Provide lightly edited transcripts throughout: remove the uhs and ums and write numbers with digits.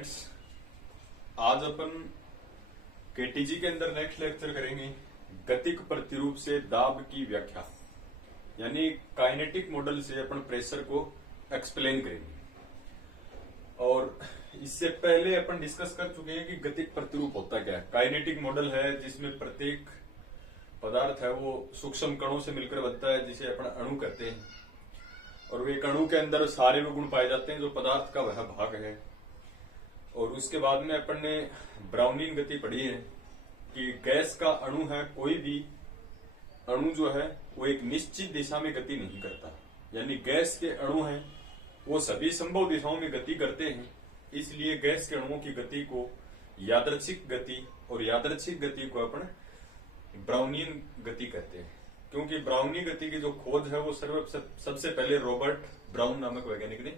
Students, आज अपन KTG के अंदर नेक्स्ट लेक्चर करेंगे गतिक प्रतिरूप से दाब की व्याख्या, यानी काइनेटिक मॉडल से अपन प्रेशर को एक्सप्लेन करेंगे। और इससे पहले अपन डिस्कस कर चुके हैं कि गतिक प्रतिरूप होता क्या है। काइनेटिक मॉडल है जिसमें प्रत्येक पदार्थ है वो सूक्ष्म कणों से मिलकर बनता है, जिसे अपन अणु कहते हैं। और वे अणु के अंदर सारे वो गुण पाए जाते हैं जो पदार्थ का वह भाग है। और उसके बाद में अपन ने ब्राउनिंग गति पढ़ी है कि गैस का अणु है, कोई भी अणु जो है वो एक निश्चित दिशा में गति नहीं करता, यानी गैस के अणु हैं वो सभी संभव दिशाओं में गति करते हैं। इसलिए गैस के अणुओं की गति को यादृच्छिक गति, और यादृच्छिक गति को अपन ब्राउनियन गति कहते हैं, क्योंकि ब्राउनी गति की जो खोज है वो सबसे पहले रॉबर्ट ब्राउन नामक वैज्ञानिक ने।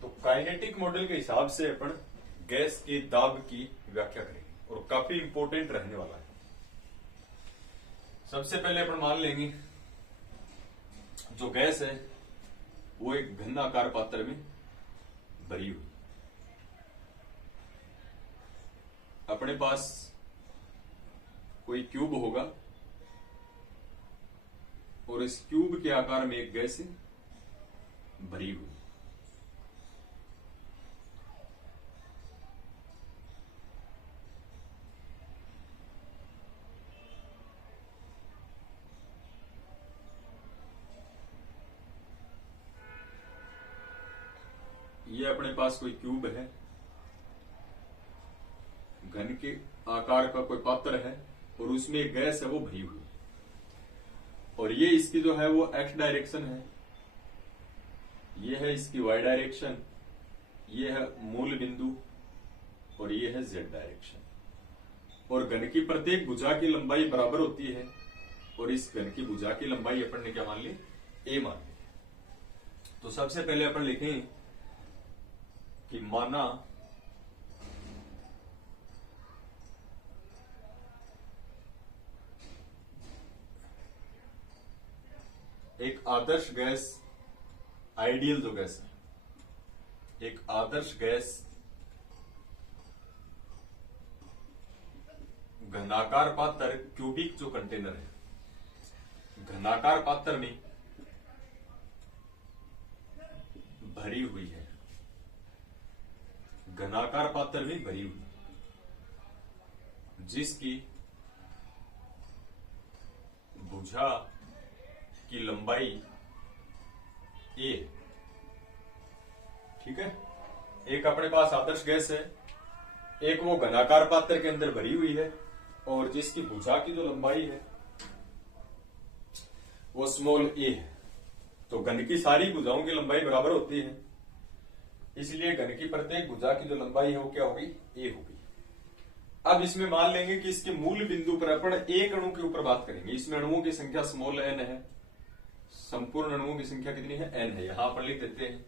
तो काइनेटिक मॉडल के हिसाब से अपन गैस के दाब की व्याख्या करेंगे और काफी इंपॉर्टेंट रहने वाला है। सबसे पहले अपन मान लेंगे जो गैस है वो एक घन आकार पात्र में भरी हुई। अपने पास कोई क्यूब होगा और इस क्यूब के आकार में एक गैस भरी हुई। ये अपने पास कोई क्यूब है, घन के आकार का कोई पात्र है और उसमें एक गैस है वो भरी हुई। और ये इसकी जो है वो एक्स डायरेक्शन है, ये है इसकी वाई डायरेक्शन, ये है मूल बिंदु और ये है जेड डायरेक्शन। और घन की प्रत्येक भुजा की लंबाई बराबर होती है और इस घन की भुजा की लंबाई अपन ने क्या मान ली, ए मान ली। तो सबसे पहले अपन लिखें कि माना एक आदर्श गैस, आइडियल जो गैस है, एक आदर्श गैस घनाकार पात्र क्यूबिक जो कंटेनर है, घनाकार पात्र में भरी हुई है, घनाकार पात्र में भरी हुई, जिसकी भुजा की लंबाई ए। ठीक है, एक अपने पास आदर्श गैस है, एक वो घनाकार पात्र के अंदर भरी हुई है और जिसकी भुजा की जो लंबाई है वो स्मॉल ए है। तो घन की सारी भुजाओं की लंबाई बराबर होती है, इसलिए घन की प्रत्येक भुजा की जो लंबाई है वो क्या होगी, ए होगी। अब इसमें मान लेंगे कि इसके मूल बिंदु पर अपन एक अणु के ऊपर बात करेंगे। इसमें अणुओं की संख्या स्मॉल एन है, संपूर्ण अणुओं की संख्या कितनी है, एन है। यहां पर लिख देते हैं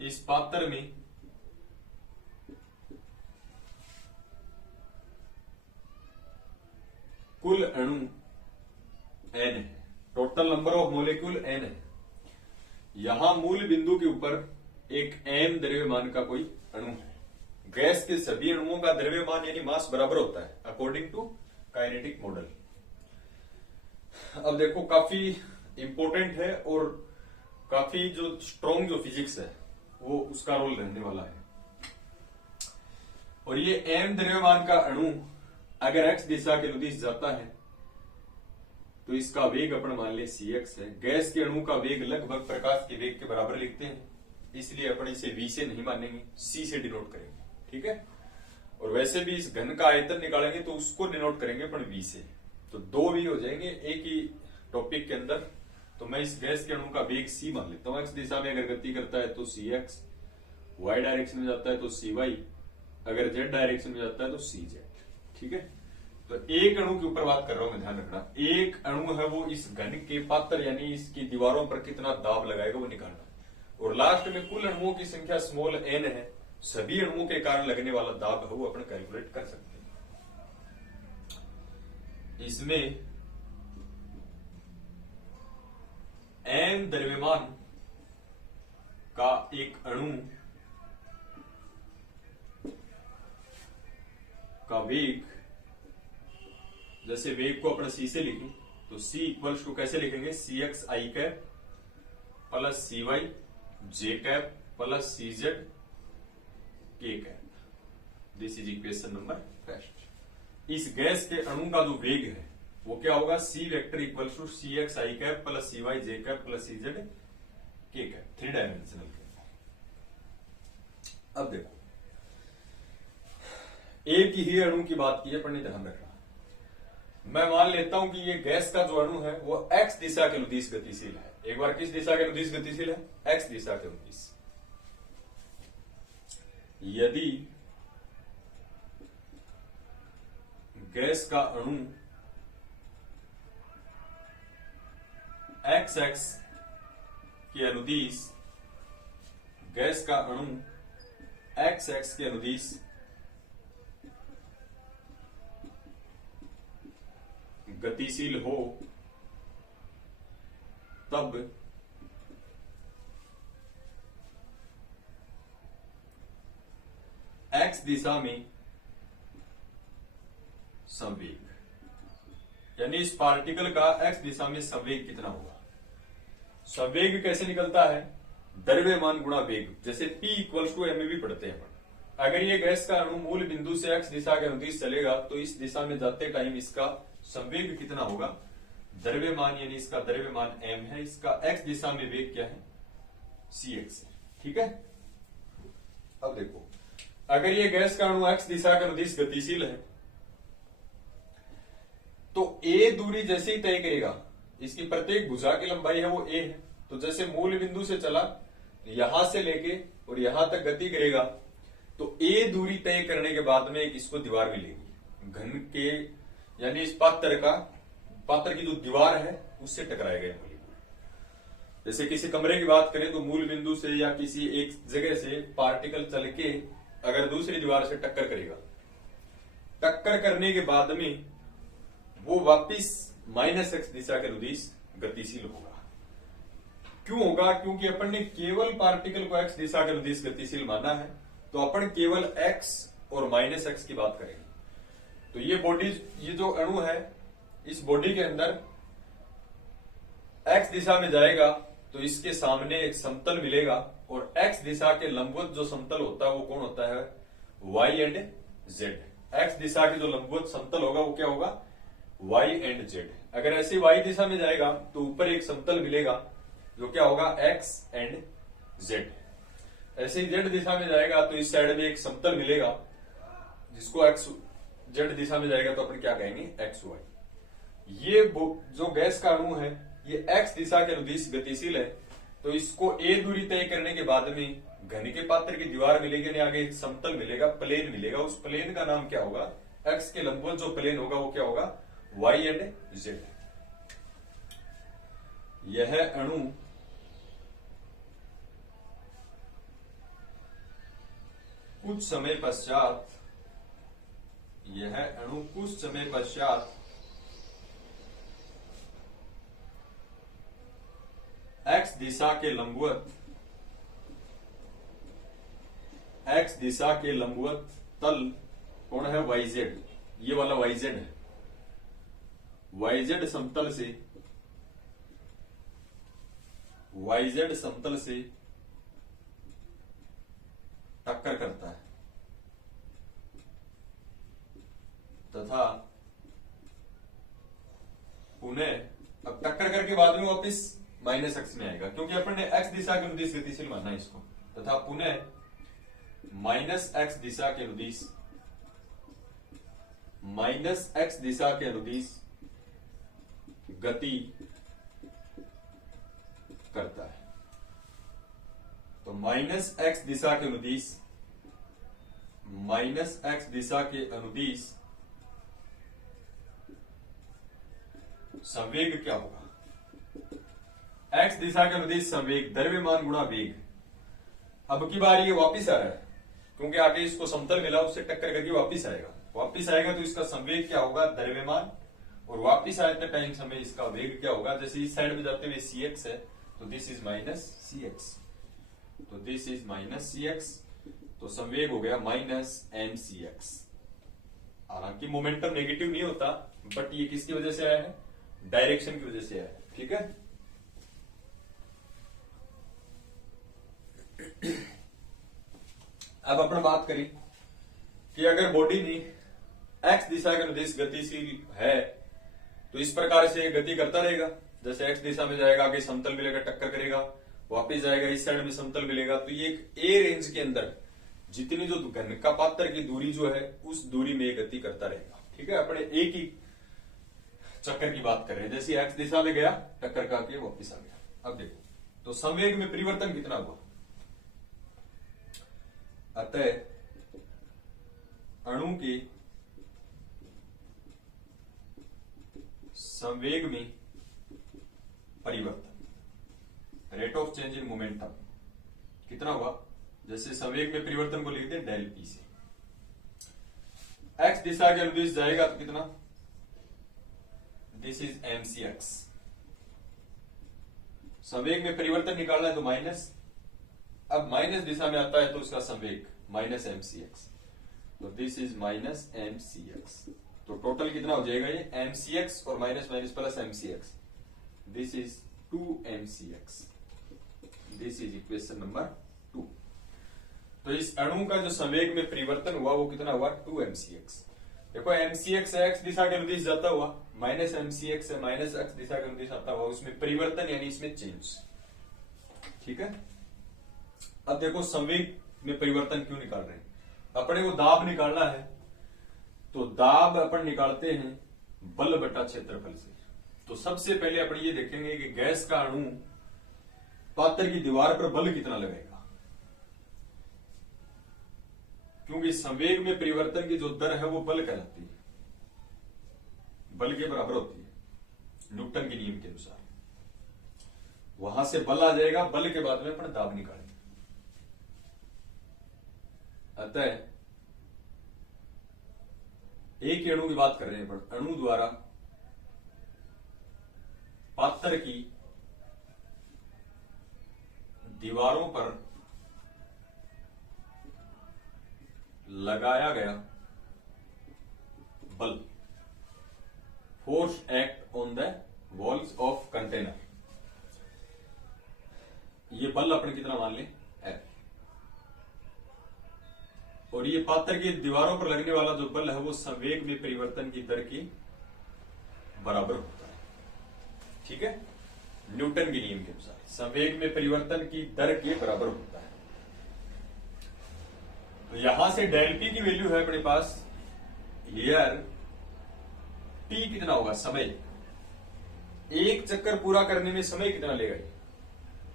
इस पात्र में कुल अणु एन है, total number of molecule n है। यहां मूल बिंदु के ऊपर एक एम द्रव्यमान का कोई अणु है। गैस के सभी अणुओं का द्रव्यमान यानी मास बराबर होता है अकॉर्डिंग टू काइनेटिक मॉडल। अब देखो काफी इंपॉर्टेंट है और काफी जो स्ट्रॉन्ग जो फिजिक्स है वो उसका रोल रहने वाला है। और ये एम द्रव्यमान का अणु अगर एक्स दिशा के अनुदिश जाता है तो इसका वेग अपन मान ले cx है। गैस के अणु का वेग लगभग प्रकाश के वेग के बराबर लिखते हैं, इसलिए अपन इसे v से नहीं मानेंगे, c से डिनोट करेंगे। ठीक है, और वैसे भी इस घन का आयतन निकालेंगे तो उसको डिनोट करेंगे अपन v से, तो दो v हो जाएंगे एक ही टॉपिक के अंदर। तो मैं इस गैस के अणु का वेग c मान लेता हूं। x दिशा में अगर गति करता है तो cx, y डायरेक्शन में जाता है तो cy, अगर z डायरेक्शन में जाता है तो cz। ठीक है, तो एक अणु के ऊपर बात कर रहा हूं मैं, ध्यान रखना। एक अणु है वो इस घन के पात्र यानी इसकी दीवारों पर कितना दाब लगाएगा वो निकालना। और लास्ट में कुल अणुओं की संख्या स्मॉल एन है, सभी अणुओं के कारण लगने वाला दाब है वो अपन कैलकुलेट कर सकते हैं। इसमें एम द्रव्यमान का एक अणु का वेग, जैसे वेग को अपन c से लिखें तो c इक्वल्स टू कैसे लिखेंगे, C X I cap plus C Y J cap plus C Z K cap. This is equation number first. इस गैस के अणु का जो वेग है वो क्या होगा, C vector equals to C X I cap plus C Y J cap plus C Z K cap, 3 dimensional के। अब देखो एक ही अणु की बात की है, पर नहीं ध्यान रखना। मैं मान लेता हूं कि ये गैस का जो अणु है वो x दिशा के अनुदिश गतिशील है। एक बार किस दिशा के अनुदिश गतिशील है, x दिशा के अनुदिश। यदि गैस का अणु x के अनुदिश, गैस का अणु x के अनुदिश गतिशील हो, तब x दिशा में संवेग, यानी इस पार्टिकल का x दिशा में संवेग कितना होगा। संवेग कैसे निकलता है, द्रव्यमान गुणा वेग, जैसे P इक्वल्स टू एम भी पढ़ते हैं। अगर ये गैस का अणु मूल बिंदु से x दिशा के अनुदिश चलेगा तो इस दिशा में जाते टाइम इसका संवेग कितना होगा, द्रव्यमान, यानी इसका द्रव्यमान m है, इसका x दिशा में वेग क्या है, cx है। ठीक है। अब देखो अगर ये गैस का अणु x दिशा के अनुदिश गतिशील है तो a दूरी जैसे ही तय करेगा, इसकी प्रत्येक भुजा की लंबाई है वो a है, तो जैसे मूल बिंदु से चला यहां से लेके और यहां तक गति करेगा तो a दूरी तय करने के बाद में एक इसको दीवार मिलेगी घन के, यानी इस पात्र की जो दीवार है उससे टकराएगा मॉलिक्यूल। जैसे किसी कमरे की बात करें तो मूल बिंदु से या किसी एक जगह से पार्टिकल चल के अगर दूसरी दीवार से टक्कर करेगा, टक्कर करने के बाद में वो वापिस -x दिशा के अनुदिश गतिशील होगा। क्यों होगा, क्योंकि अपन ने केवल पार्टिकल को x दिशा के अनुदिश गतिशील माना है, तो अपन केवल x और -x की बात करेंगे। तो ये बॉडी, ये जो अणु है इस बॉडी के अंदर x दिशा में जाएगा तो इसके सामने एक समतल मिलेगा, और x दिशा के लंबवत जो समतल होता है वो कौन होता है, y एंड z। x दिशा के जो लंबवत समतल होगा वो क्या होगा, y एंड z। अगर ऐसे y दिशा में जाएगा तो ऊपर एक समतल मिलेगा जो क्या होगा, x एंड z। ऐसे ही z दिशा में जाएगा तो इस साइड में एक समतल मिलेगा जिसको x, z दिशा में जाएगा तो अपन क्या कहेंगे, xy। ये जो गैस का अणु है ये x दिशा के अनुदिश गतिशील है, तो इसको a दूरी तय करने के बाद में घन के पात्र की दीवार मिलेगी, यानी आगे एक समतल मिलेगा, प्लेन मिलेगा। उस प्लेन का नाम क्या होगा, x के लंबवत जो प्लेन होगा वो क्या होगा, y एंड z। यह अणु कुछ समय पश्चात x दिशा के लंबवत तल कौन है, yz। ये वाला yz है, yz समतल से टक्कर करता है तथा पुनः, अब टक्कर करके बाद में वापिस -x में आएगा क्योंकि अपन ने x दिशा के अनुदिश गतिशील माना है इसको, तथा पुनः -x दिशा के अनुदिश गति करता है। तो -x दिशा के अनुदिश संवेग क्या होगा, x दिशा के अनुदिश संवेग द्रव्यमान गुणा वेग। अब की बार ये वापिस आ रहा है क्योंकि आगे इसको समतल मिला, उससे टक्कर करके वापिस आएगा तो इसका संवेग क्या होगा, द्रव्यमान, और वापिस आते टाइम समय इसका वेग क्या होगा। जैसे इस साइड में जाते हुए cx है तो दिस इज -cx, तो संवेग हो गया -mcx। हालांकि मोमेंटम नेगेटिव नहीं होता, बट ये किसकी वजह से आया है, डायरेक्शन की वजह से आया है। ठीक है, अब अपन बात करें कि अगर बॉडी ने एक्स दिशा के अनुदिश गतिशील है तो इस प्रकार से गति करता रहेगा। जैसे एक्स दिशा में जाएगा, आगे समतल मिलेगा, टक्कर करेगा, वापस जाएगा, इस साइड में समतल मिलेगा, तो ये एक ए रेंज के अंदर जितनी जो घन का पात्र की दूरी जो है उस दूरी में गति करता रहेगा। ठीक है, अपने एक ही चक्कर की बात कर रहे हैं। जैसे एक्स दिशा में गया, टक्कर का के वापिस आ गया। अब देखो तो संवेग में परिवर्तन कितना हुआ, अतः अणु के संवेग में परिवर्तन, rate of change in momentum कितना हुआ। जैसे संवेग में परिवर्तन को लिखते हैं डेल पी से, एक्स दिशा के अनुदिश जाएगा तो कितना, दिस इज एमसी एक्स। संवेग में परिवर्तन निकालना है तो माइनस, अब माइनस दिशा में आता है तो उसका संवेग माइनस एमसी एक्स, तो this is minus MC x. तो टोटल कितना हो जाएगा ये, एमसी एक्स और minus minus plus MC x, this is 2mcx। This is equation number 2। तो इस अणु का जो संवेग में परिवर्तन हुआ वो कितना हुआ, 2mcx। देखो mcx है एक्स दिशा के अनुदिश जाता हुआ, माइनस mcx है माइनस एक्स दिशा के अनुदिश आता हुआ, उसमें परिवर्तन यानी इसमें चेंज। ठीक है, अब देखो संवेग में परिवर्तन क्यों निकाल रहे हैं, अपने को दाब निकालना है, तो दाब अपन निकालते हैं बल बटा क्षेत्रफल से। तो सबसे पहले अपन ये देखेंगे कि गैस का अणु पात्र की दीवार पर बल कितना लगाएगा, क्योंकि संवेग में परिवर्तन की जो दर है वो बल कहलाती है, बल के बराबर होती है न्यूटन के नियम के अनुसार। वहां से बल आ जाएगा, बल के बाद में अपन दाब निकालेंगे। अतः एक ही अणु की बात कर रहे हैं, पर अणु द्वारा पात्र की दीवारों पर लगाया गया बल, force act on the walls of container. ये बल अपन कितना मान लें, F। और ये पात्र की दीवारों पर लगने वाला जो बल है वो संवेग में परिवर्तन की दर के बराबर होता है। ठीक है, न्यूटन के नियम के अनुसार संवेग में परिवर्तन की दर के बराबर होता है। तो यहां से डेल पी की वैल्यू है अपने पास, हियर टी कितना होगा, समय। एक चक्कर पूरा करने में समय कितना लेगा ये,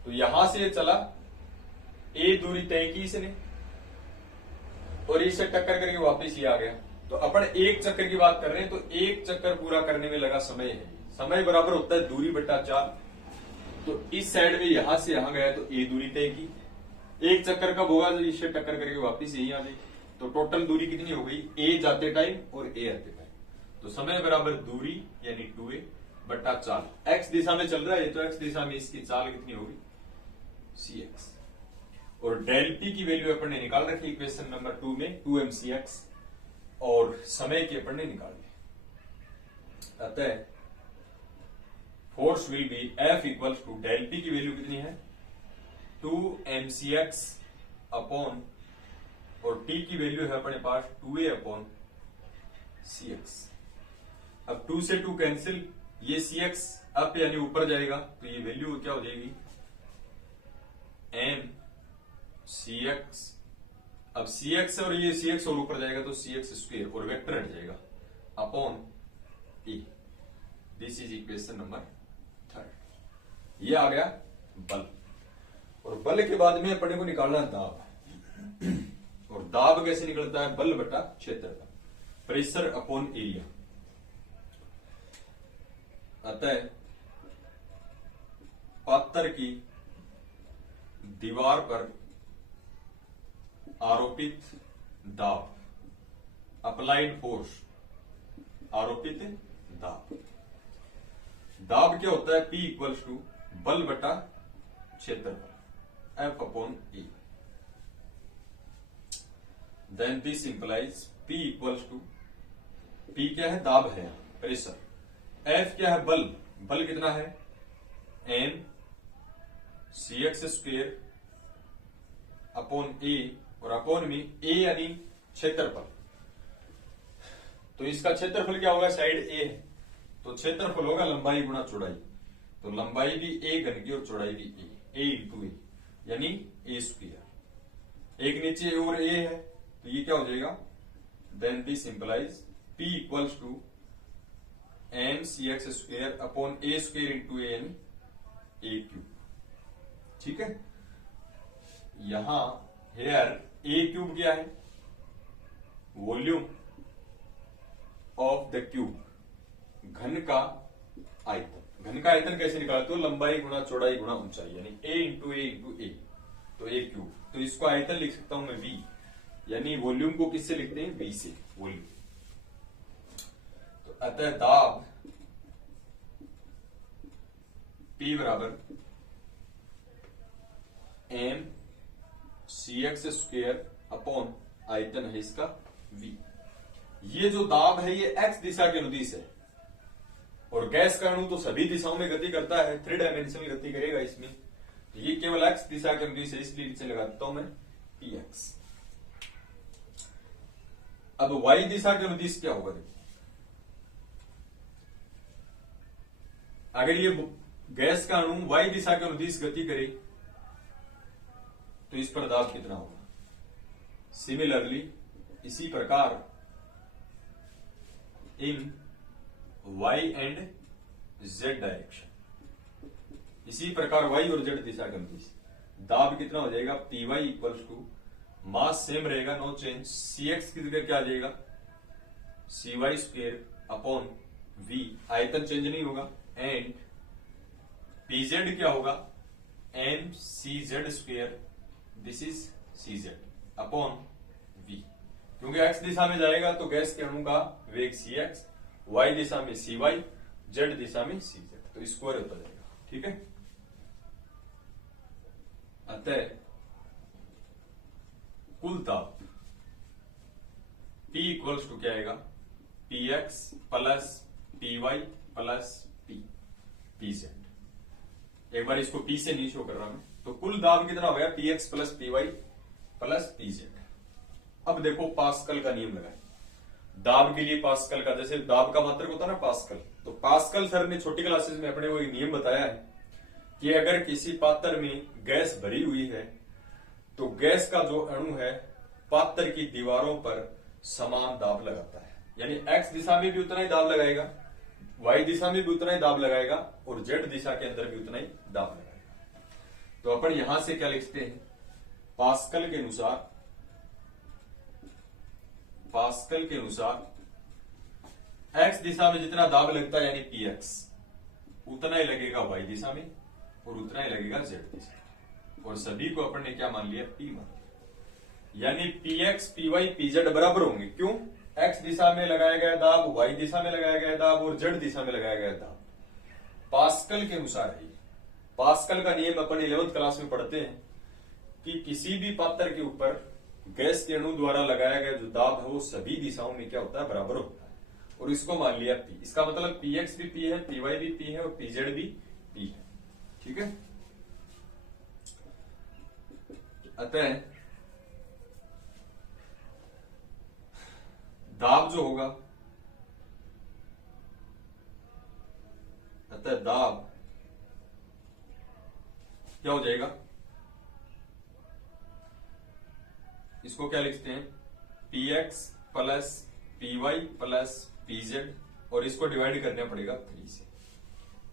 तो यहां से चला, ए दूरी तय की इसने और इससे टक्कर करके वापस ही आ गया। तो अपन एक चक्कर की बात कर रहे हैं, तो एक चक्कर पूरा करने में लगा समय है, समय बराबर होता है दूरी बटा 4। तो इस साइड में यहां से यहां गया तो ए दूरी तय की, एक चक्कर कब होगा, तो इससे टक्कर करके वापस यही आ गई। तो टोटल दूरी कितनी हो गई, ए जाते टाइम और ए आते टाइम। तो समय बराबर दूरी यानी 2a बटा 4। एक्स दिशा में चल रहा है तो एक्स दिशा में इसकी चाल कितनी होगी, cx। और डेल पी की वैल्यू अपन ने निकाल रखी इक्वेशन नंबर 2 में, 2mcx, और समय की अपन ने निकाल ली। अतः force will be F equals to, del p की वैल्यू कितनी है, 2mcx अपॉन, और t की वैल्यू है अपने पास 2a अपॉन cx। अब 2 से 2 कैंसिल, ये cx अप यानी ऊपर जाएगा, तो ये वैल्यू क्या हो जाएगी, m cx। अब cx और ये cx और ऊपर जाएगा तो cx स्क्वायर और वेक्टर हट जाएगा upon e। This is equation number 3। ये आ गया बल, और बल के बाद में अपने को निकालना दाब। और दाब कैसे निकलता है, बल बटा क्षेत्रफल, प्रेशर अपॉन एरिया। अतः पात्र की दीवार पर आरोपित दाब, अप्लाइड फोर्स, आरोपित दाब। दाब क्या होता है, P इक्वल्स टू बल बटा क्षेत्रफल, F upon E। Then this implies P equals to P क्या है, दाब है, प्रेशर। F क्या है, बल। बल कितना है, m cx square upon a, और अपॉन में a यानी क्षेत्रफल। तो इसका क्षेत्रफल क्या होगा, साइड a है, तो क्षेत्रफल होगा लंबाई गुणा चौड़ाई। तो लंबाई भी a घन की और चौड़ाई भी a इंटू ए, यानी a स्क्वेयर। एक नीचे और a है, तो ये क्या हो जाएगा, then this implies P equals to m cx square upon a square into A, यानी a क्यूब। ठीक है, यहां हेयर a क्यूब क्या है, वॉल्यूम ऑफ द क्यूब, घन का आयतन। घन का आयतन कैसे निकालते हो, लंबाई गुणा चौड़ाई गुणा ऊंचाई, यानी a इंटू ए इंटू ए, तो a क्यूब। तो इसको आयतन लिख सकता हूं मैं v, यानी वॉल्यूम को किससे लिखते हैं, v से, वॉल्यूम। तो अतः दाब P बराबर m cx स्क्वेयर अपॉन आयतन है इसका v। ये जो दाब है ये x दिशा के अनुदिश है, और गैस का अणु तो सभी दिशाओं में गति करता है, 3 डायमेंशनल गति करेगा इसमें। ये केवल x दिशा के अनुदिश है, इसलिए नीचे लगा देता हूं मैं px। अब y दिशा के अनुदिश क्या होगा, देखिए अगर ये गैस का अणु y दिशा के अनुदिश गति करे तो इस पर दाब कितना होगा। सिमिलरली इसी प्रकार इन y एंड z डायरेक्शन, इसी प्रकार y और z दिशा के अनुदिश दाब कितना हो जाएगा, p y equals to, mass same रहेगा, नो चेंज, सी एक्स की जगह क्या आ जाएगा, c Y square upon v, आयतन चेंज नहीं होगा, एंड पी जेड क्या होगा, m c Z square, this is c z upon v. क्योंकि एक्स दिशा में जाएगा तो गैस के अणु का वेग सी एक्स, वाई दिशा में सी वाई, जेड दिशा में सी जेड, तो स्क्वायर होता जाएगा। ठीक है, अतः कुल ताप P इक्वल्स टू क्या आएगा, p x plus p y plus p z. एक बार इसको P से नहीं शो कर रहा मैं, तो कुल दाब कितना हो गया, p x plus p y plus p z. अब देखो पास्कल का नियम लगाए, दाब के लिए पास्कल का, जैसे दाब का मात्रक होता है ना पास्कल, तो पास्कल सर ने छोटी क्लासेस में अपने वो एक नियम बताया है कि अगर किसी पात्र में गैस भरी हुई है तो गैस का जो अणु है पात्र की दीवारों पर समान दाब लगाता है, यानी एक्स दिशा में भी उतना ही दाब लगाएगा, वाई दिशा में भी उतना ही दाब लगाएगा, और जेड दिशा के अंदर भी उतना ही दाब लगाएगा। तो अपन यहां से क्या लिखते हैं, पास्कल के अनुसार एक्स दिशा में जितना दाब लगता है यानी पी एक्स, उतना ही लगेगा वाई दिशा में और उतना ही लगेगा जेड दिशा में, और सभी को अपन ने क्या मान लिया, पी मान लिया, यानी p x p y p z बराबर होंगे। क्यों, एक्स दिशा में लगाया गया दाब, वाई दिशा में लगाया गया दाब और जेड दिशा में लगाया गया दाब पास्कल के अनुसार है। पास्कल का नियम अपन 11th क्लास में पढ़ते हैं कि किसी भी पात्र के ऊपर गैस के अणु द्वारा लगाया गया जो दाब है वो सभी दिशाओं में क्या होता है, बराबर होता है, और इसको मान लिया पी। इसका मतलब पी एक्स भी पी है, पी वाई भी पी है और पी जेड भी पी है। ठीक है, अतः दाब जो होगा, अतः दाब क्या हो जाएगा, इसको क्या लिखते हैं, p x plus p y plus p z, और इसको डिवाइड करना पड़ेगा 3 से,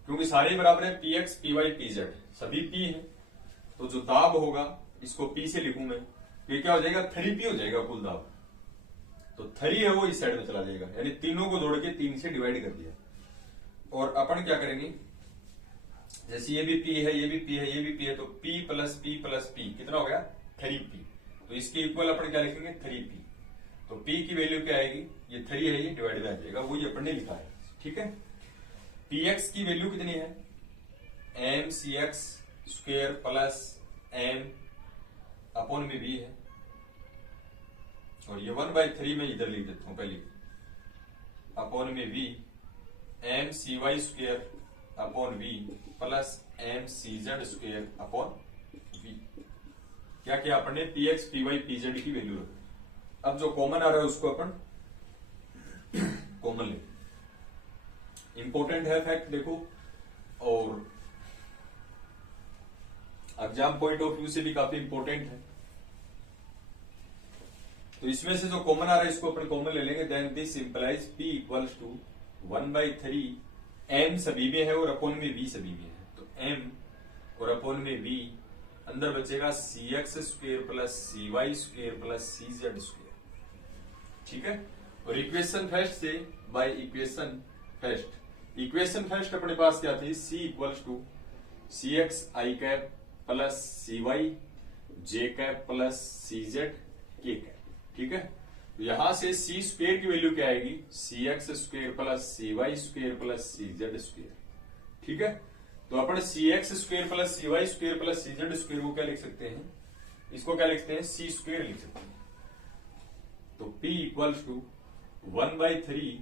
क्योंकि सारे बराबर है, p x p y p z सभी पी है, तो जो दाब होगा इसको पी से लिखूं मैं, ये क्या हो जाएगा, 3p हो जाएगा कुल दाब। तो 3 है वो इस साइड में चला जाएगा, यानी तीनों को जोड़ के 3 से डिवाइड कर दिया। और अपन क्या करेंगे, जैसे ये भी पी है, ये भी पी है, ये भी पी है, तो p प्लस पी कितना हो गया, 3p। तो इसके इक्वल अपन क्या लिखेंगे, 3p। तो p की वैल्यू क्या आएगी, ये 3 है, ये डिवाइड में आ जाएगा, वही अपन ने लिखा है। ठीक है, px की वैल्यू कितनी है, m c x square plus m upon में भी है, और ये 1/3 में इधर लिख देता हूं पहले, अपॉन में v m c Y square upon v plus m c Z square upon v. क्या किया अपन ने, p x p y p z की वैल्यू रखी। अब जो कॉमन आ रहा है उसको अपन कॉमन ले। इंपॉर्टेंट है फैक्ट देखो, और एग्जाम पॉइंट ऑफ व्यू से भी काफी इंपॉर्टेंट है। तो इसमें से जो कॉमन आ रहा है इसको अपन कॉमन ले लेंगे। Then this implies p equals to 1/3 m सभी में है और अपॉन में वी सभी में है। तो एम और अपॉन में वी, अंदर बचेगा C x square plus C Y square plus C Z square. ठीक है, और इक्वेशन फर्स्ट से बाय इक्वेशन फर्स्ट अपने पास क्या थी, C equals to C X I cap plus C Y J cap plus C Z K cap. ठीक है, तो यहां से सी स्क्वेयर की वैल्यू क्या आएगी, सी x square plus C Y square plus C Z square. ठीक है, तो अपन सी x square plus C Y square plus C Z square को क्या लिख सकते हैं, इसको क्या लिखते हैं, सी स्क्वेयर लिख सकते हैं। तो P equals to 1/3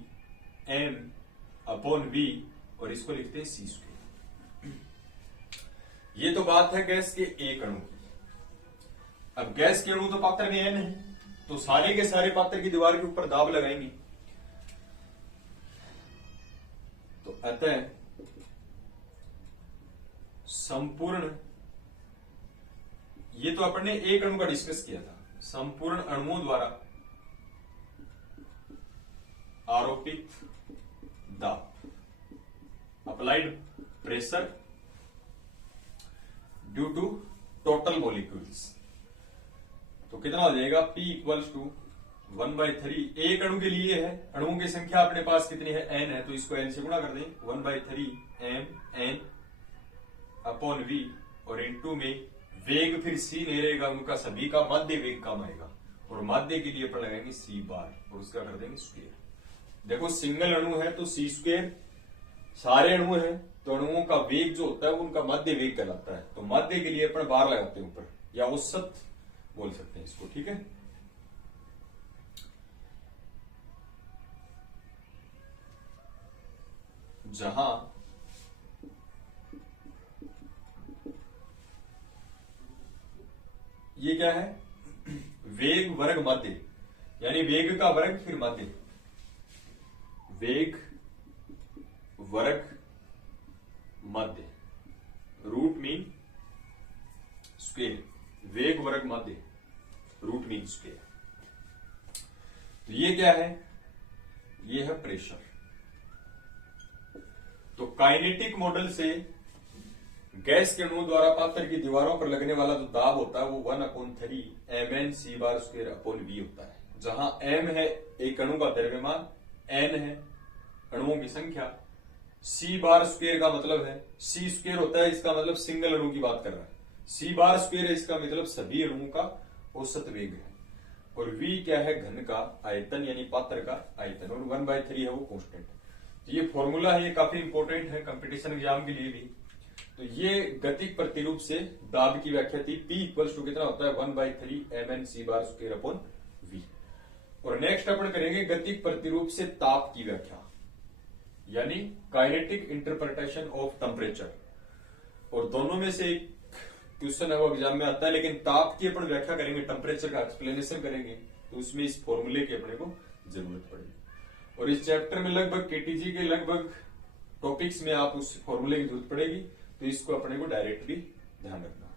m upon v, और इसको लिखते हैं सी स्क्वेयर। ये तो बात है गैस के एक अणु की। अब गैस के अणु तो पात्र में n है, तो सारे के सारे पात्र की दीवार के ऊपर दाब लगाएंगे। तो अतः संपूर्ण, ये तो अपन ने एक अणु का डिस्कस किया था, संपूर्ण अणुओं द्वारा आरोपित दाब, applied pressure due to total molecules. तो कितना हो जाएगा, P इक्वल्स टू 1/3, एक अणु के लिए है, अणुओं की संख्या अपने पास कितनी है, n है, तो इसको n से गुणा कर दें, 1/3 m n अपॉन v, और इनटू में वेग फिर c नहीं रहेगा, उनका सभी का माध्य वेग काम आएगा, और माध्य के लिए अपन लगाएंगे c बार, और उसका कर देंगे स्क्वायर। देखो सिंगल अणु है तो सी स्क्वेयर, सारे अणु हैं तो अणुओं का वेग जो होता है वो उनका माध्य वेग कहलाता है। तो माध्य के लिए अपन बार लगाते हैं ऊपर, या औसत बोल सकते हैं इसको। ठीक है, जहां ये क्या है, वेग वर्ग माध्य, यानी वेग का वर्ग फिर माध्य, वेग वर्ग मध्य, रूट मीन स्क्वेयर, वेग वर्ग मध्य रूट मीन स्क्वेयर। तो ये क्या है, ये है प्रेशर। तो काइनेटिक मॉडल से गैस के अणुओं द्वारा पात्र की दीवारों पर लगने वाला जो दाब होता है वो 1/3 mn c bar square upon v होता है, जहां m है एक अणु का द्रव्यमान, n है अणुओं की संख्या, सी बार स्क्वेयर का मतलब है, सी स्क्वेयर होता है इसका मतलब सिंगल अणु की बात कर रहा है, सी बार स्क्वेयर है इसका मतलब सभी अणुओं का औसत वेग है, और v क्या है, घन का आयतन यानी पात्र का आयतन, और 1/3 है वो कांस्टेंट है। तो ये फॉर्मूला है, ये काफी इंपॉर्टेंट है कंपटीशन एग्जाम के लिए भी। तो ये गतिक प्रतिरूप से दाब की व्याख्या थी, P इक्वल्स टू कितना होता है, 1/3 mn c bar square upon v। और नेक्स्ट अपन करेंगे गतिक प्रतिरूप से ताप की व्याख्या, यानी काइनेटिक इंटरप्रिटेशन ऑफ टेम्परेचर। और दोनों में से एक क्वेश्चन है वो एग्जाम में आता है, लेकिन ताप की अपन व्याख्या करेंगे, टेम्परेचर का एक्सप्लेनेशन करेंगे, तो उसमें इस फॉर्मूले की अपने को जरूरत पड़ेगी। और इस चैप्टर में लगभग केटीजी के लगभग टॉपिक्स में आप उस फॉर्मूले की जरूरत पड़ेगी, तो इसको अपने को डायरेक्टली ध्यान रखना।